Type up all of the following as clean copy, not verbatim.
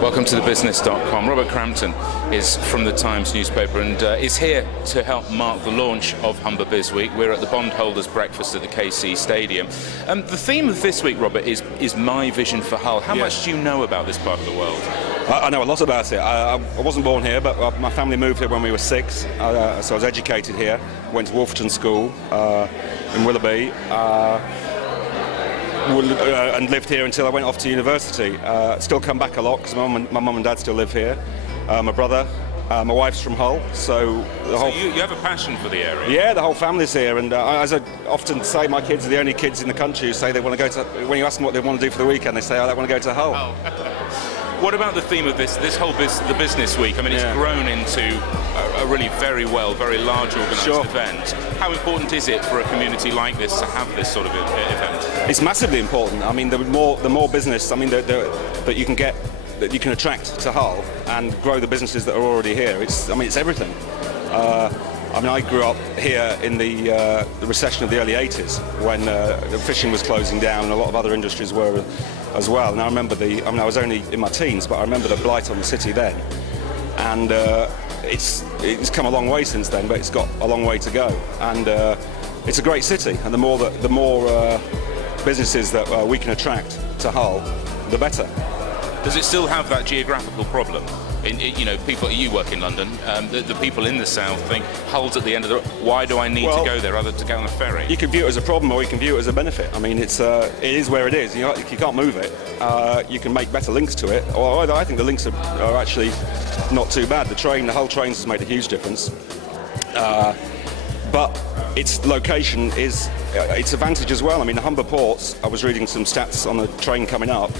Welcome to thebusiness.com. Robert Crampton is from the Times newspaper and is here to help mark the launch of Humber Biz Week. We're at the bondholders' breakfast at the KC Stadium. The theme of this week, Robert, is my vision for Hull. How much do you know about this part of the world? I know a lot about it. I wasn't born here, but my family moved here when we were 6, so I was educated here. Went to Wolferton School in Willoughby. And lived here until I went off to university. Still come back a lot because my mum and dad still live here. My brother, my wife's from Hull, so the whole. So you have a passion for the area. Yeah, the whole family's here, and as I often say, my kids are the only kids in the country who say they want to go to. When you ask them what they want to do for the weekend, they say, "Oh, they want to go to Hull." Oh. What about the theme of this whole the business week? I mean, it's grown into a really very large organised event. How important is it for a community like this to have this sort of event? It's massively important. I mean, the more business, I mean, that you can get, that you can attract to Hull and grow the businesses that are already here. It's everything. I mean, I grew up here in the recession of the early 80s when the fishing was closing down and a lot of other industries were as well. And I remember I was only in my teens, but I remember the blight on the city then. And it's come a long way since then, but it's got a long way to go. And it's a great city, and the more businesses that we can attract to Hull, the better. Does it still have that geographical problem? You know, you work in London, the people in the south think Hull's at the end of the road. Why do I need to go there other than to go on a ferry? You can view it as a problem or you can view it as a benefit. I mean, it is where it is. You can't move it. You can make better links to it. Or I think the links are actually not too bad. The Hull trains has made a huge difference. But its location is its advantage as well. I mean, the Humber ports, I was reading some stats on the train coming up,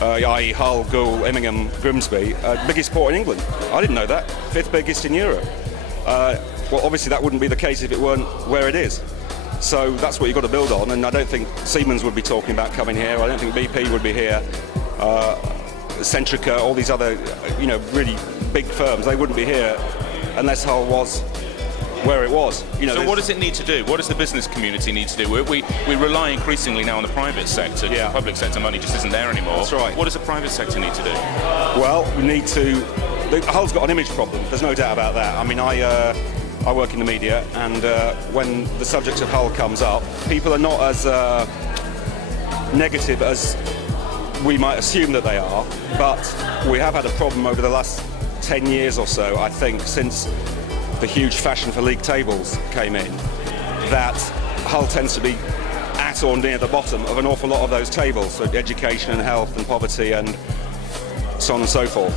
i.e. Hull, Goole, Immingham, Grimsby, biggest port in England. I didn't know that. 5th biggest in Europe. Well, obviously that wouldn't be the case if it weren't where it is. So that's what you've got to build on, and I don't think Siemens would be talking about coming here. I don't think BP would be here. Centrica, all these other, really big firms, they wouldn't be here unless Hull was where it was. So what does it need to do? What does the business community need to do? We rely increasingly now on the private sector. The public sector money just isn't there anymore. That's right. What does the private sector need to do? Well, we need to. Hull's got an image problem. There's no doubt about that. I mean, I work in the media, and when the subject of Hull comes up, people are not as negative as we might assume that they are. But we have had a problem over the last 10 years or so, I think, since the huge fashion for league tables came in, that Hull tends to be at or near the bottom of an awful lot of those tables, so education and health and poverty and so on and so forth.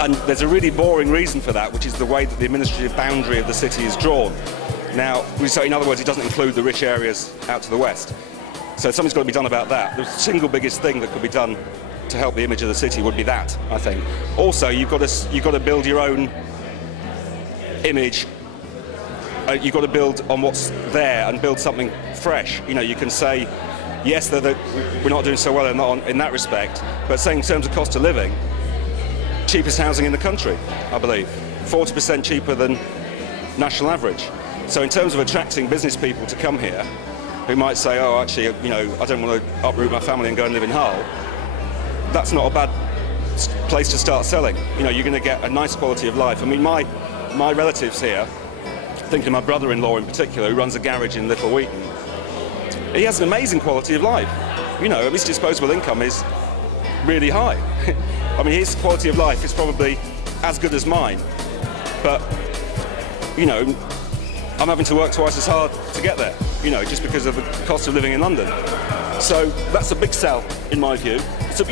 And there's a really boring reason for that, which is the way that the administrative boundary of the city is drawn. Now, in other words, it doesn't include the rich areas out to the west. So something's got to be done about that. The single biggest thing that could be done to help the image of the city would be that, I think. Also, you've got to build your own image. You've got to build on what's there and build something fresh. You can say, yes, we're not doing so well in that respect, but saying in terms of cost of living, cheapest housing in the country, I believe, 40% cheaper than national average. So in terms of attracting business people to come here, who might say, oh, actually, I don't want to uproot my family and go and live in Hull, that's not a bad place to start selling. You're going to get a nice quality of life. I mean, my relatives here, thinking of my brother-in-law in particular, who runs a garage in Little Wheaton, he has an amazing quality of life. His disposable income is really high. I mean, his quality of life is probably as good as mine, but, I'm having to work twice as hard to get there, just because of the cost of living in London. So that's a big sell, in my view. So,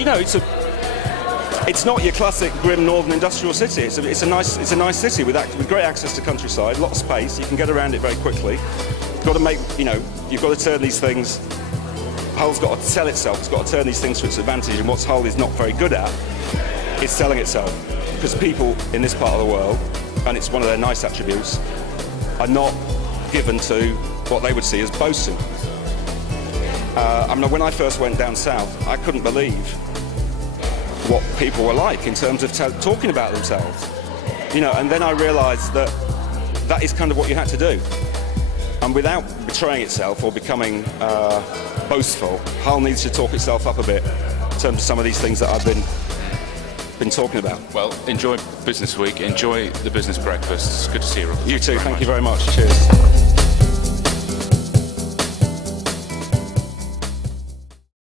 it's not your classic grim northern industrial city. It's a nice city with great access to countryside, lots of space. You can get around it very quickly. You've got to you've got to turn these things. Hull's got to sell itself. It's got to turn these things to its advantage. And what Hull is not very good at is selling itself, because people in this part of the world, and it's one of their nice attributes, are not given to what they would see as boasting. I mean, when I first went down south, I couldn't believe what people were like in terms of talking about themselves. And then I realised that is kind of what you had to do. And without betraying itself or becoming boastful, Hull needs to talk itself up a bit in terms of some of these things that I've been been talking about. Well, enjoy Business Week, enjoy the business breakfast. It's good to see you, Robert. You too, thank you very much. Cheers.